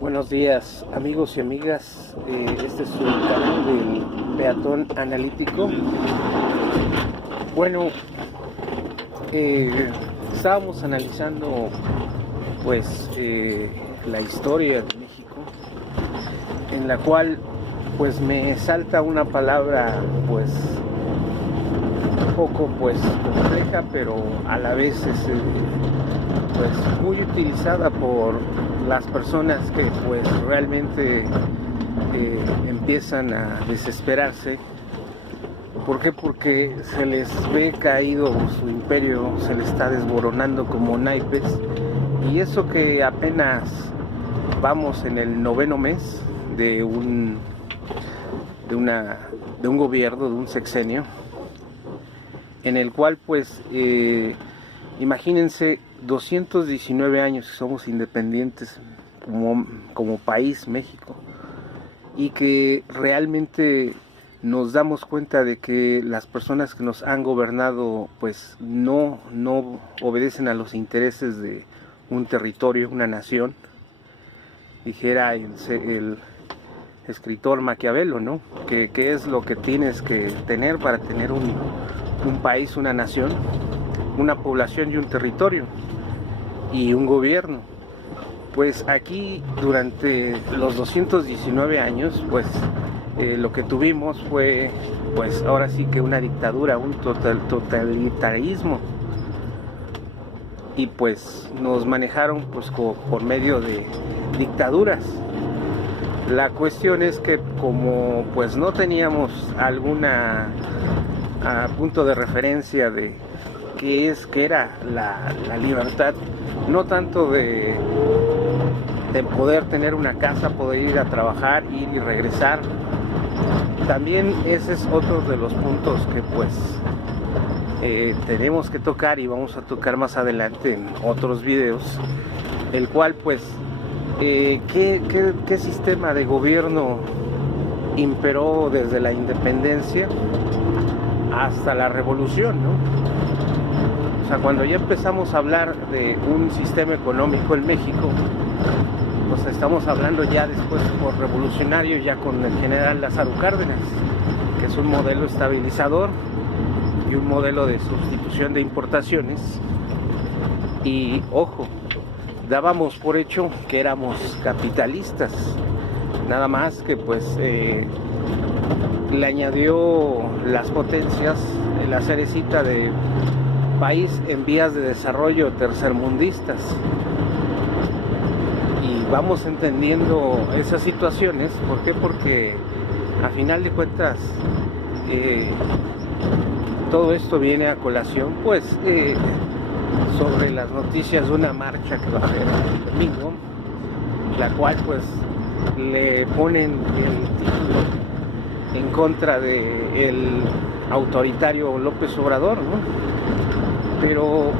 Buenos días, amigos y amigas. Este es su canal del Peatón Analítico. Bueno, estábamos analizando pues la historia de México, en la cual pues me salta una palabra pues un poco pues compleja, pero a la vez es pues muy utilizada por las personas que pues realmente empiezan a desesperarse. ¿Por qué? Porque se les ve caído su imperio, se les está desmoronando como naipes, y eso que apenas vamos en el 9º mes de un gobierno, de un sexenio, en el cual pues imagínense 219 años que somos independientes como país, México, y que realmente nos damos cuenta de que las personas que nos han gobernado pues no obedecen a los intereses de un territorio, una nación. Dijera el escritor Maquiavelo, ¿no? Que es lo que tienes que tener para tener un país, una nación, una población y un territorio y un gobierno. Pues aquí durante los 219 años pues lo que tuvimos fue pues ahora sí que una dictadura, un totalitarismo, y pues nos manejaron pues por medio de dictaduras. La cuestión es que como pues no teníamos alguna punto de referencia de que era la libertad, no tanto de poder tener una casa, poder ir a trabajar, ir y regresar. También ese es otro de los puntos que pues tenemos que tocar, y vamos a tocar más adelante en otros videos, el cual pues ¿qué sistema de gobierno imperó desde la independencia hasta la revolución, ¿no? O sea, cuando ya empezamos a hablar de un sistema económico en México, pues estamos hablando ya después por revolucionario, ya con el general Lázaro Cárdenas, que es un modelo estabilizador y un modelo de sustitución de importaciones. Y ojo, dábamos por hecho que éramos capitalistas, nada más que pues le añadió las potencias, la cerecita de país en vías de desarrollo tercermundistas, y vamos entendiendo esas situaciones. ¿Por qué? Porque a final de cuentas todo esto viene a colación pues sobre las noticias de una marcha que va a haber el domingo, la cual pues le ponen el título en contra del autoritario López Obrador, ¿no? Pero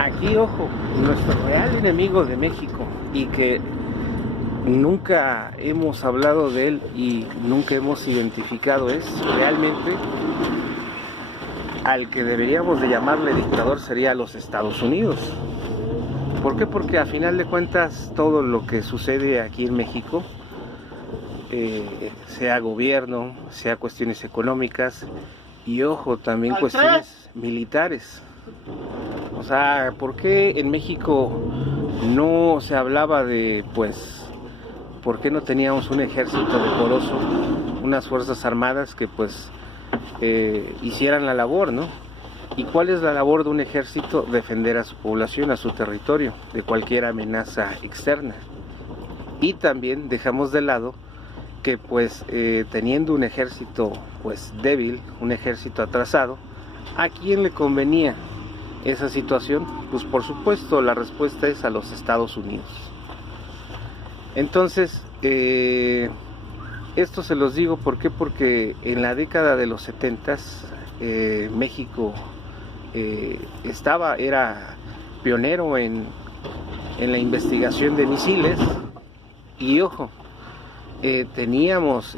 aquí, ojo, nuestro real enemigo de México, y que nunca hemos hablado de él y nunca hemos identificado, es realmente al que deberíamos de llamarle dictador, sería los Estados Unidos. ¿Por qué? Porque a final de cuentas todo lo que sucede aquí en México, sea gobierno, sea cuestiones económicas y ojo, también cuestiones militares. O sea, ¿por qué en México no se hablaba de, pues, por qué no teníamos un ejército decoroso, unas fuerzas armadas que pues hicieran la labor, ¿no? ¿Y cuál es la labor de un ejército? Defender a su población, a su territorio, de cualquier amenaza externa. Y también dejamos de lado que pues teniendo un ejército pues débil, un ejército atrasado, ¿a quién le convenía esa situación? Pues por supuesto la respuesta es a los Estados Unidos. Entonces esto se los digo ¿por qué? Porque en la década de los 70s México era pionero en la investigación de misiles, y ojo, teníamos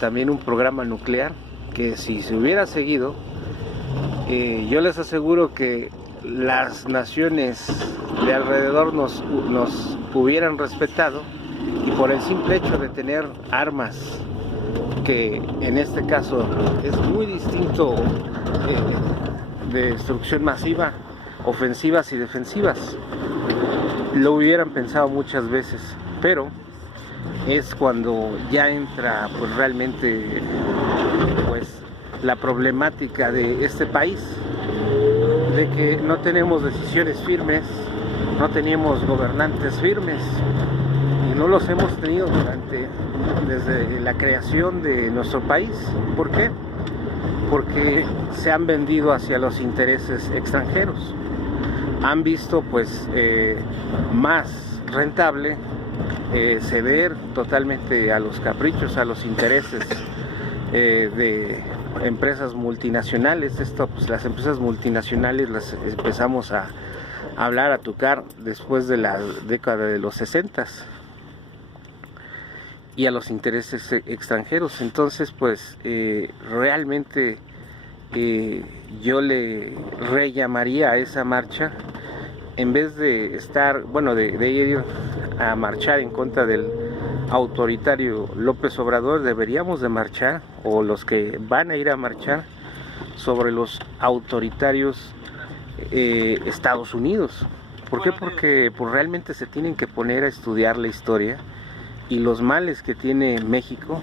también un programa nuclear que si se hubiera seguido, yo les aseguro que las naciones de alrededor nos hubieran respetado y por el simple hecho de tener armas, que en este caso es muy distinto de destrucción masiva, ofensivas y defensivas, lo hubieran pensado muchas veces, pero es cuando ya entra pues realmente pues la problemática de este país, de que no tenemos decisiones firmes, no teníamos gobernantes firmes, y no los hemos tenido desde la creación de nuestro país. ¿Por qué? Porque se han vendido hacia los intereses extranjeros. Han visto pues más rentable ceder totalmente a los caprichos, a los intereses de empresas multinacionales. Esto pues las empresas multinacionales las empezamos a hablar, a tocar después de la década de los 60s, y a los intereses extranjeros. Entonces pues realmente yo le rellamaría a esa marcha, en vez de estar, bueno, de ir a marchar en contra del autoritario López Obrador, deberíamos de marchar, o los que van a ir a marchar, sobre los autoritarios Estados Unidos. ¿Por qué? Porque pues, realmente se tienen que poner a estudiar la historia, y los males que tiene México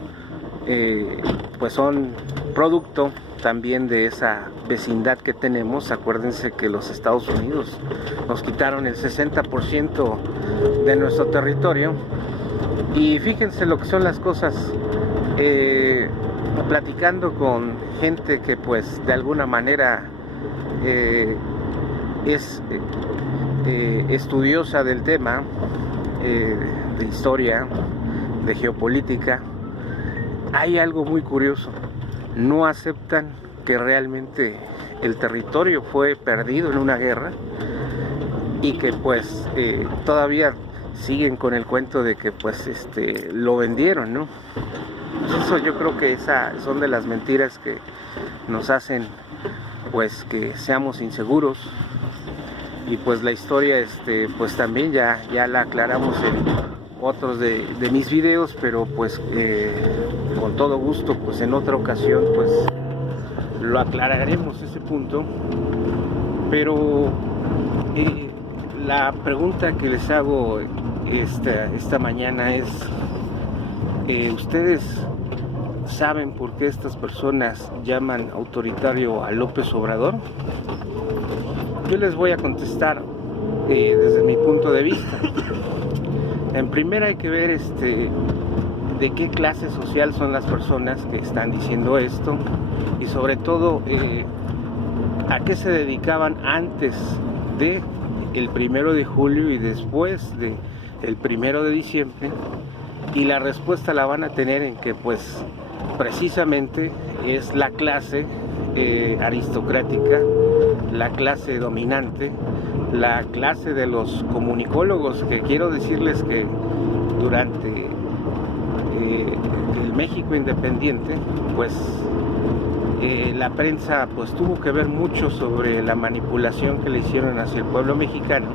pues son producto también de esa vecindad que tenemos. Acuérdense que los Estados Unidos nos quitaron el 60% de nuestro territorio, y fíjense lo que son las cosas. Platicando con gente que pues de alguna manera es estudiosa del tema, de historia, de geopolítica, hay algo muy curioso: no aceptan que realmente el territorio fue perdido en una guerra, y que pues todavía siguen con el cuento de que pues lo vendieron, ¿no? Eso yo creo que esas son de las mentiras que nos hacen pues que seamos inseguros. Y pues la historia pues también ya la aclaramos en otros de mis videos, pero pues con todo gusto pues en otra ocasión pues lo aclararemos ese punto. Pero la pregunta que les hago esta mañana es, ¿ustedes saben por qué estas personas llaman autoritario a López Obrador? Yo les voy a contestar desde mi punto de vista. En primera hay que ver de qué clase social son las personas que están diciendo esto, y sobre todo a qué se dedicaban antes de el 1 de julio y después de el 1 de diciembre. Y la respuesta la van a tener en que pues precisamente es la clase aristocrática, la clase dominante, la clase de los comunicólogos, que quiero decirles que durante el México independiente pues la prensa pues tuvo que ver mucho sobre la manipulación que le hicieron hacia el pueblo mexicano,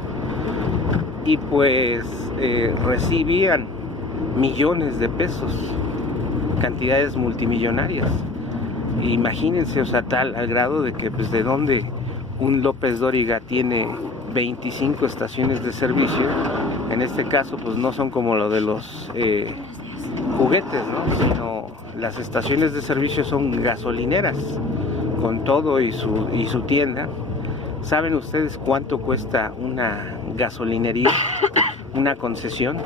y pues recibían millones de pesos, cantidades multimillonarias. Imagínense, o sea, tal al grado de que pues de donde un López Dóriga tiene 25 estaciones de servicio, en este caso pues no son como lo de los juguetes, ¿no? Sino las estaciones de servicio son gasolineras con todo y su tienda. ¿Saben ustedes cuánto cuesta una gasolinería, una concesión?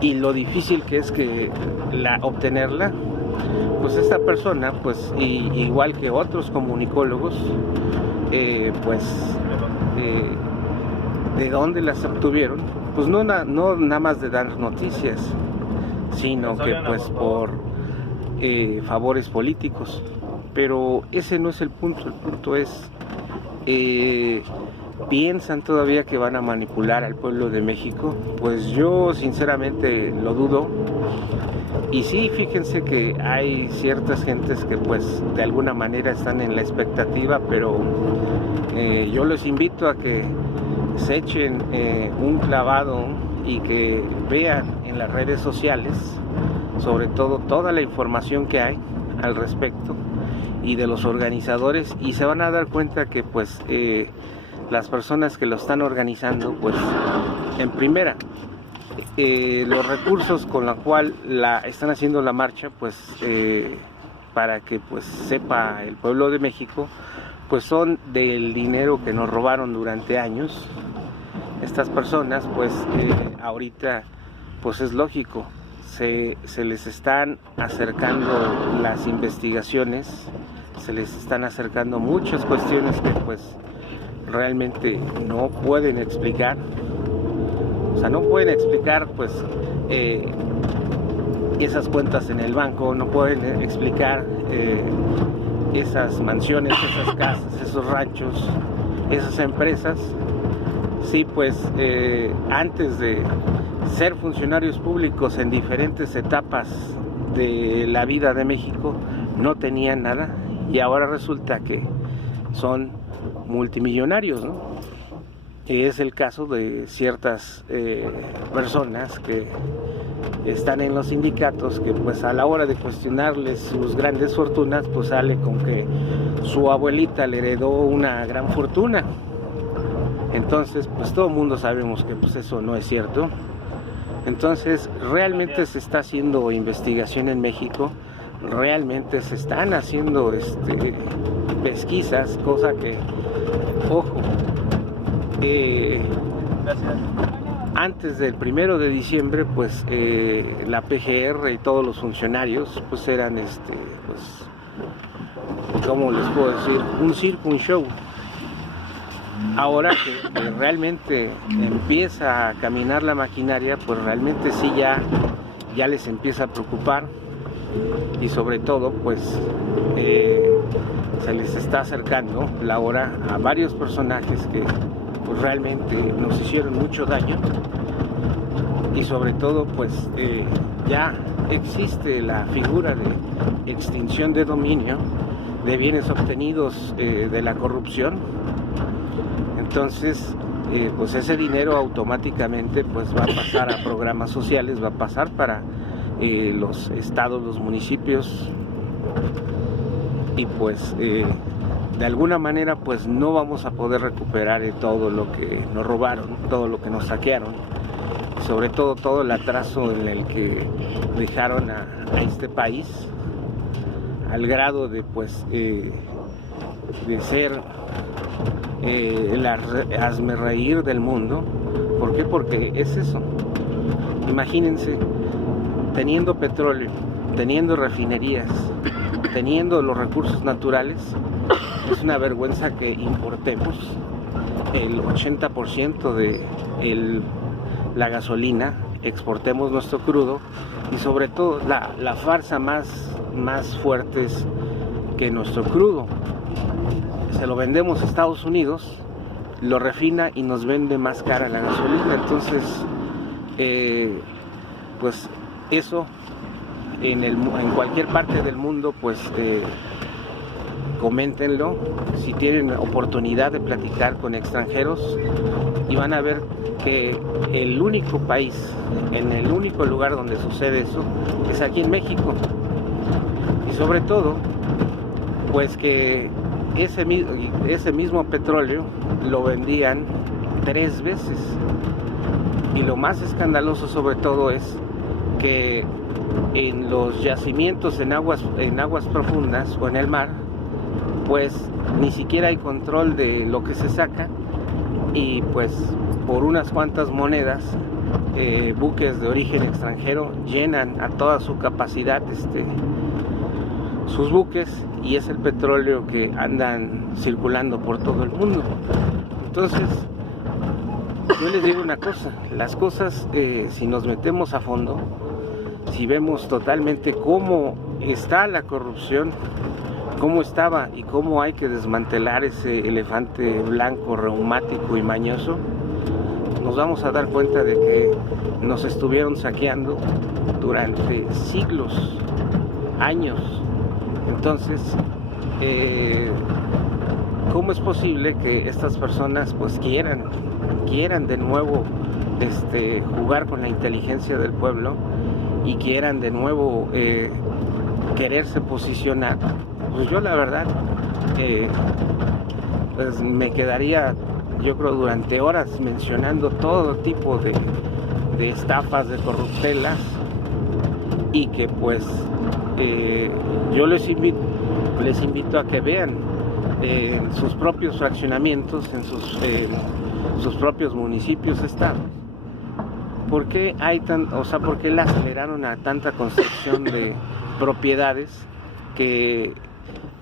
Y lo difícil que es que obtenerla. Pues esta persona, pues igual que otros comunicólogos, ¿de dónde las obtuvieron? Pues no nada más de dar noticias, sino que pues por favores políticos. Pero ese no es el punto. El punto es, ¿piensan todavía que van a manipular al pueblo de México? Pues yo sinceramente lo dudo. Y sí, fíjense que hay ciertas gentes que pues de alguna manera están en la expectativa, pero yo les invito a que se echen un clavado y que vean en las redes sociales, sobre todo, toda la información que hay al respecto y de los organizadores, y se van a dar cuenta que pues las personas que lo están organizando, pues en primera, los recursos con los cual están haciendo la marcha, pues para que pues sepa el pueblo de México, pues son del dinero que nos robaron durante años. Estas personas pues ahorita pues es lógico, se les están acercando las investigaciones, se les están acercando muchas cuestiones que pues realmente no pueden explicar. O sea, no pueden explicar pues esas cuentas en el banco, no pueden explicar esas mansiones, esas casas, esos ranchos, esas empresas. Sí, pues antes de ser funcionarios públicos en diferentes etapas de la vida de México no tenían nada, y ahora resulta que son multimillonarios, ¿no? Es el caso de ciertas personas que están en los sindicatos, que pues a la hora de cuestionarles sus grandes fortunas, pues sale con que su abuelita le heredó una gran fortuna. Entonces pues todo el mundo sabemos que pues eso no es cierto. Entonces realmente se está haciendo investigación en México, realmente se están haciendo pesquisas, cosa que, ojo, antes del 1 de diciembre pues la PGR y todos los funcionarios pues eran pues, ¿cómo les puedo decir? Un circo, un show. Ahora que realmente empieza a caminar la maquinaria, pues realmente sí ya les empieza a preocupar, y sobre todo pues se les está acercando la hora a varios personajes que pues realmente nos hicieron mucho daño, y sobre todo pues ya existe la figura de extinción de dominio de bienes obtenidos de la corrupción. Entonces pues ese dinero automáticamente pues va a pasar a programas sociales, va a pasar para los estados, los municipios, y pues de alguna manera pues no vamos a poder recuperar todo lo que nos robaron, todo lo que nos saquearon, sobre todo el atraso en el que dejaron a este país, al grado de pues de ser el hazmerreír del mundo. ¿Por qué? Porque es eso. Imagínense, teniendo petróleo, teniendo refinerías, teniendo los recursos naturales, es una vergüenza que importemos el 80% de la gasolina, exportemos nuestro crudo, y sobre todo la farsa más fuerte es que nuestro crudo se lo vendemos a Estados Unidos, lo refina y nos vende más cara la gasolina. Entonces pues eso en cualquier parte del mundo pues coméntenlo si tienen oportunidad de platicar con extranjeros, y van a ver que el único país, en el único lugar donde sucede eso es aquí en México, y sobre todo pues que ese mismo petróleo lo vendían 3 veces, y lo más escandaloso sobre todo es que en los yacimientos en aguas profundas o en el mar pues ni siquiera hay control de lo que se saca, y pues por unas cuantas monedas buques de origen extranjero llenan a toda su capacidad sus buques, y es el petróleo que andan circulando por todo el mundo. Entonces yo les digo una cosa, las cosas si nos metemos a fondo, si vemos totalmente cómo está la corrupción, cómo estaba y cómo hay que desmantelar ese elefante blanco, reumático y mañoso, nos vamos a dar cuenta de que nos estuvieron saqueando durante siglos, años. Entonces, ¿cómo es posible que estas personas pues quieran de nuevo jugar con la inteligencia del pueblo y quieran de nuevo quererse posicionar, pues yo la verdad pues me quedaría, yo creo, durante horas mencionando todo tipo de estafas, de corruptelas, y que pues yo les invito a que vean en sus propios fraccionamientos, en sus propios municipios, estados, ¿por qué por qué le aceleraron a tanta construcción de propiedades que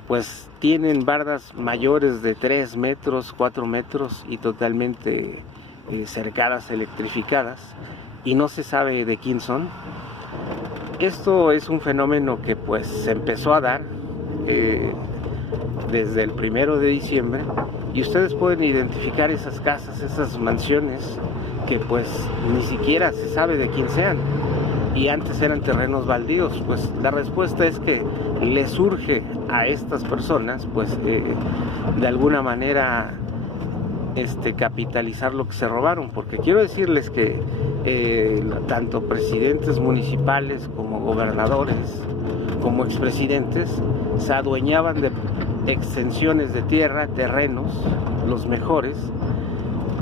pues tienen bardas mayores de 3 metros, 4 metros y totalmente cercadas, electrificadas, y no se sabe de quién son? Esto es un fenómeno que pues se empezó a dar desde el 1 de diciembre, y ustedes pueden identificar esas casas, esas mansiones que pues ni siquiera se sabe de quién sean, y antes eran terrenos baldíos. Pues la respuesta es que les surge a estas personas pues de alguna manera capitalizar lo que se robaron, porque quiero decirles que tanto presidentes municipales como gobernadores como expresidentes se adueñaban de extensiones de tierra, terrenos, los mejores,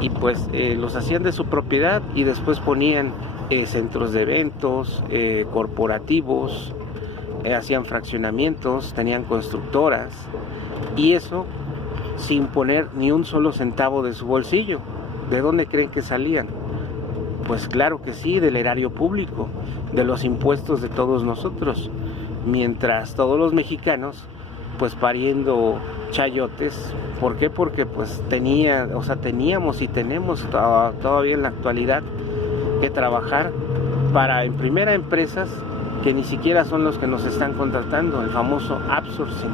y pues los hacían de su propiedad, y después ponían centros de eventos, corporativos, hacían fraccionamientos, tenían constructoras, y eso sin poner ni un solo centavo de su bolsillo. ¿De dónde creen que salían? Pues claro que sí, del erario público, de los impuestos de todos nosotros, mientras todos los mexicanos pues pariendo chayotes. ¿Por qué? Porque pues teníamos y tenemos todavía en la actualidad que trabajar para, en primera, empresas que ni siquiera son los que nos están contratando, el famoso outsourcing.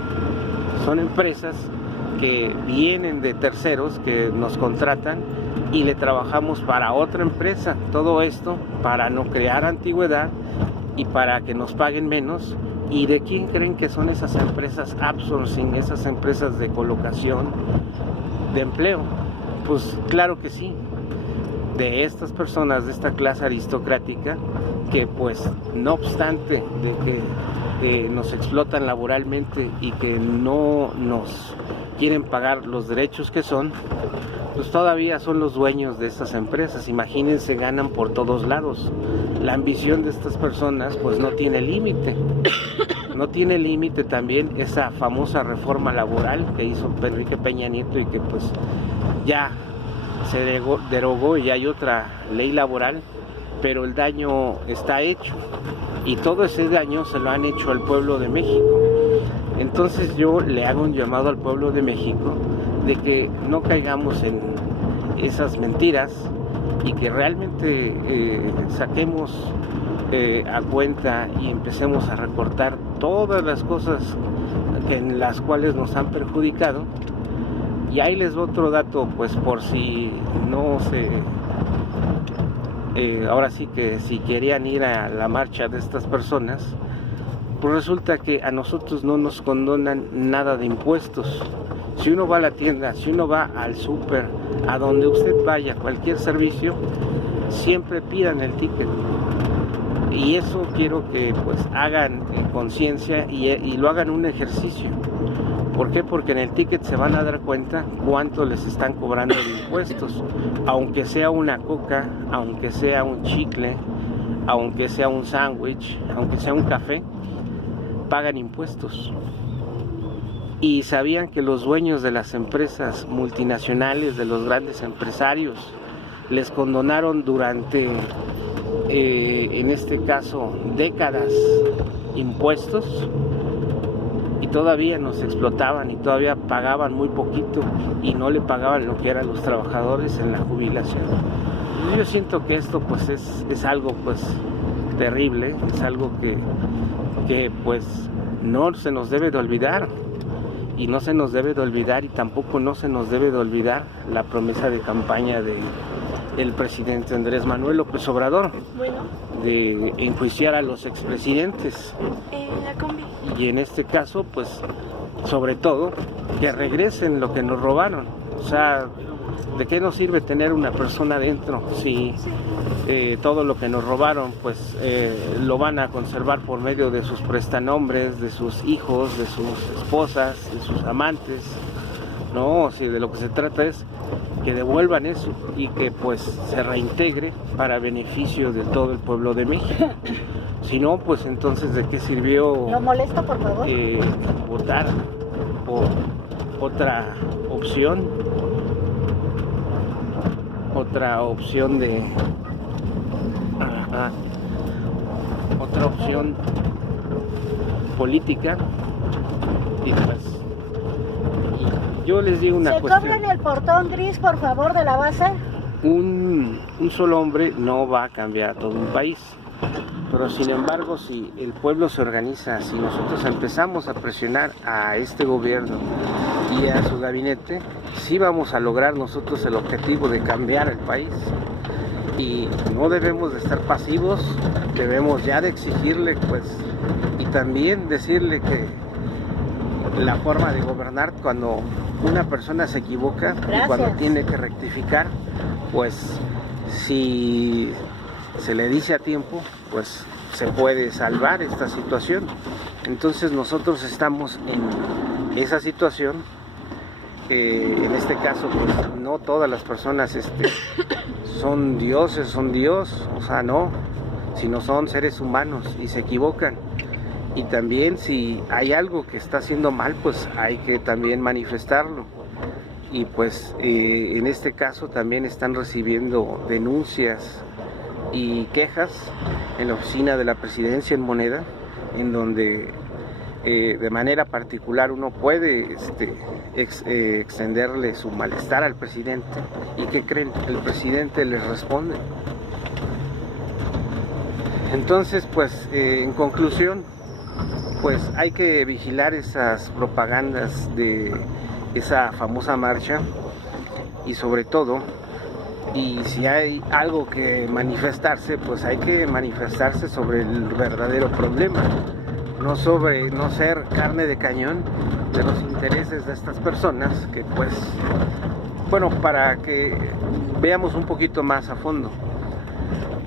Son empresas que vienen de terceros que nos contratan y le trabajamos para otra empresa. Todo esto para no crear antigüedad y para que nos paguen menos. ¿Y de quién creen que son esas empresas outsourcing, esas empresas de colocación de empleo? Pues claro que sí, de estas personas, de esta clase aristocrática, que pues no obstante de que nos explotan laboralmente y que no nos quieren pagar los derechos que son, pues todavía son los dueños de estas empresas. Imagínense, ganan por todos lados. La ambición de estas personas pues no tiene límite. No tiene límite también esa famosa reforma laboral que hizo Enrique Peña Nieto y que pues ya se derogó y hay otra ley laboral, pero el daño está hecho, y todo ese daño se lo han hecho al pueblo de México. Entonces yo le hago un llamado al pueblo de México de que no caigamos en esas mentiras y que realmente saquemos a cuenta y empecemos a recortar todas las cosas en las cuales nos han perjudicado. Y ahí les doy otro dato, pues por si no se... ahora sí que si querían ir a la marcha de estas personas, pues resulta que a nosotros no nos condonan nada de impuestos. Si uno va a la tienda, si uno va al súper, a donde usted vaya, cualquier servicio, siempre pidan el ticket. Y eso quiero que pues hagan conciencia y lo hagan un ejercicio. ¿Por qué? Porque en el ticket se van a dar cuenta cuánto les están cobrando de impuestos. Aunque sea una coca, aunque sea un chicle, aunque sea un sándwich, aunque sea un café, pagan impuestos. Y sabían que los dueños de las empresas multinacionales, de los grandes empresarios, les condonaron durante, en este caso, décadas, impuestos, y todavía nos explotaban y todavía pagaban muy poquito y no le pagaban lo que eran los trabajadores en la jubilación. Yo siento que esto pues es algo pues terrible, es algo que pues no se nos debe de olvidar, y no se nos debe de olvidar, y tampoco no se nos debe de olvidar la promesa de campaña del presidente Andrés Manuel López Obrador, de enjuiciar a los expresidentes. Y en este caso, pues, sobre todo, que regresen lo que nos robaron. O sea, ¿de qué nos sirve tener una persona adentro si todo lo que nos robaron pues lo van a conservar por medio de sus prestanombres, de sus hijos, de sus esposas, de sus amantes? No, si de lo que se trata es que devuelvan eso y que pues se reintegre para beneficio de todo el pueblo de México. Si no, pues entonces ¿de qué sirvió ¿Lo molesto, por favor? Votar por otra opción? Otra opción de... otra opción política. Y pues yo les digo una cuestión. ¿Se cobran el portón gris, por favor, de la base? Un solo hombre no va a cambiar a todo un país. Pero sin embargo, si el pueblo se organiza, si nosotros empezamos a presionar a este gobierno y a su gabinete, sí vamos a lograr nosotros el objetivo de cambiar el país. Y no debemos de estar pasivos, debemos ya de exigirle, pues, y también decirle que la forma de gobernar, cuando una persona se equivoca y cuando tiene que rectificar, pues si se le dice a tiempo, pues se puede salvar esta situación. Entonces nosotros estamos en esa situación. En este caso, pues no todas las personas son dioses, son Dios, o sea, no, sino son seres humanos y se equivocan. Y también si hay algo que está haciendo mal, pues hay que también manifestarlo. Y pues en este caso también están recibiendo denuncias y quejas en la oficina de la presidencia en Moneda, en donde de manera particular uno puede extenderle su malestar al presidente. ¿Y qué creen? El presidente les responde. Entonces, pues en conclusión, pues hay que vigilar esas propagandas de esa famosa marcha, y sobre todo, y si hay algo que manifestarse, pues hay que manifestarse sobre el verdadero problema, no sobre no ser carne de cañón de los intereses de estas personas, que pues, bueno, para que veamos un poquito más a fondo.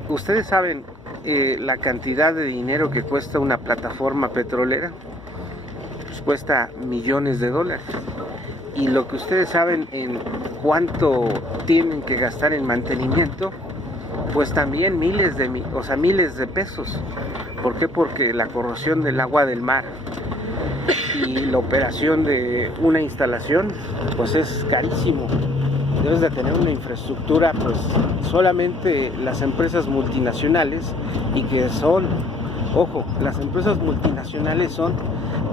Ustedes saben la cantidad de dinero que cuesta una plataforma petrolera, pues cuesta millones de dólares. Y lo que ustedes saben en cuánto tienen que gastar en mantenimiento, pues también miles de pesos. ¿Por qué? Porque la corrosión del agua del mar y la operación de una instalación, pues es carísimo. Debes de tener una infraestructura, pues solamente las empresas multinacionales, y que son, ojo, las empresas multinacionales son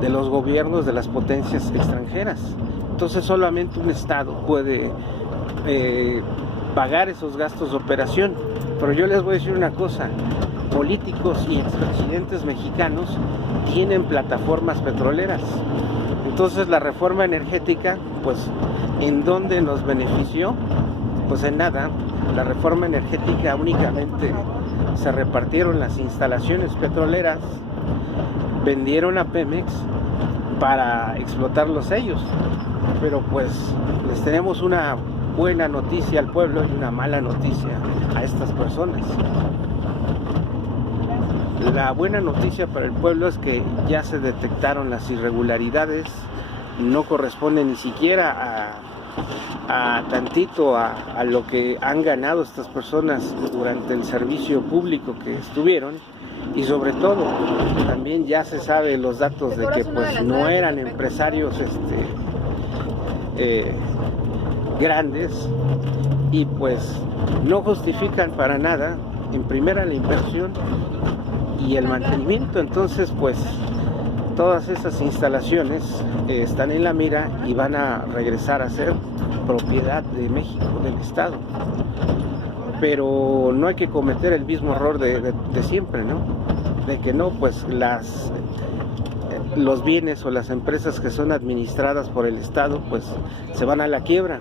de los gobiernos de las potencias extranjeras. Entonces solamente un estado puede pagar esos gastos de operación. Pero yo les voy a decir una cosa: políticos y expresidentes mexicanos tienen plataformas petroleras. Entonces la reforma energética, pues, ¿en dónde nos benefició? Pues en nada. La reforma energética únicamente se repartieron las instalaciones petroleras, vendieron a Pemex para explotarlos ellos. Pero pues les tenemos una buena noticia al pueblo y una mala noticia a estas personas. La buena noticia para el pueblo es que ya se detectaron las irregularidades, no corresponde ni siquiera a tantito a lo que han ganado estas personas durante el servicio público que estuvieron, y sobre todo también ya se sabe los datos de que pues no eran empresarios grandes, y pues no justifican para nada en primera la inversión y el mantenimiento. Entonces pues todas esas instalaciones están en la mira y van a regresar a ser propiedad de México, del Estado. Pero no hay que cometer el mismo error de siempre, ¿no? De que no, pues los bienes o las empresas que son administradas por el Estado pues se van a la quiebra,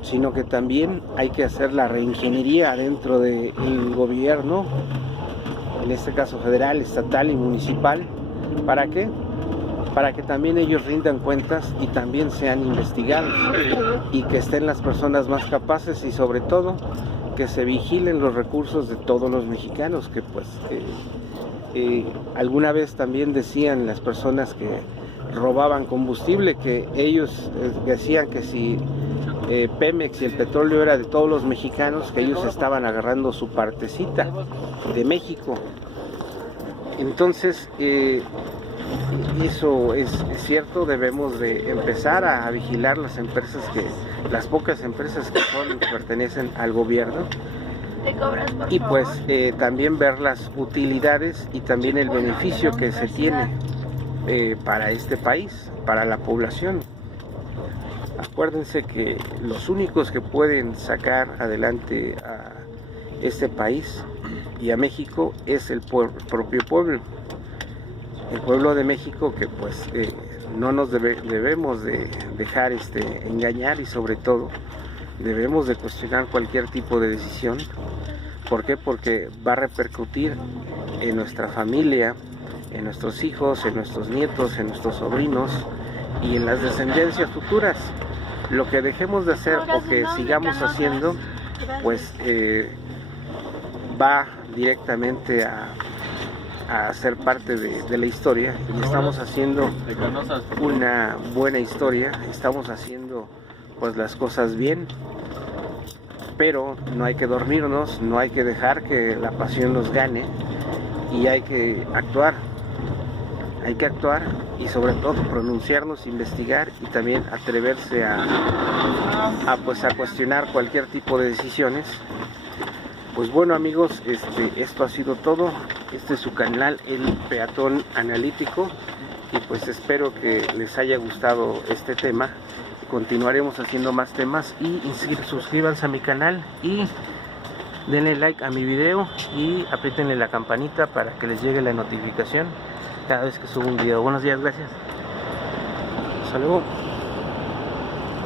sino que también hay que hacer la reingeniería dentro del gobierno, en este caso federal, estatal y municipal. ¿Para qué? para que también ellos rindan cuentas y también sean investigados, y que estén las personas más capaces, y sobre todo que se vigilen los recursos de todos los mexicanos, que pues alguna vez también decían las personas que robaban combustible, que ellos decían que si Pemex y el petróleo era de todos los mexicanos, que ellos estaban agarrando su partecita de México. Entonces eso es cierto. Debemos de empezar a vigilar las empresas, las pocas empresas que pertenecen al gobierno, y pues también ver las utilidades y también el beneficio que se tiene para este país, para la población. Acuérdense que los únicos que pueden sacar adelante a este país y a México es el propio pueblo. El pueblo de México, que pues no nos debemos de dejar engañar, y sobre todo debemos de cuestionar cualquier tipo de decisión. ¿Por qué? Porque va a repercutir en nuestra familia, en nuestros hijos, en nuestros nietos, en nuestros sobrinos y en las descendencias futuras. Lo que dejemos de hacer o que sigamos haciendo, pues va directamente a ser parte de la historia, y estamos haciendo una buena historia, estamos haciendo pues las cosas bien, pero no hay que dormirnos, no hay que dejar que la pasión nos gane, y hay que actuar y sobre todo pronunciarnos, investigar, y también atreverse a cuestionar cualquier tipo de decisiones. Pues bueno, amigos, esto ha sido todo. Este es su canal, El Peatón Analítico, y pues espero que les haya gustado este tema. Continuaremos haciendo más temas, y suscríbanse a mi canal y denle like a mi video y apriétenle la campanita para que les llegue la notificación cada vez que subo un video. Buenos días, gracias. Hasta luego.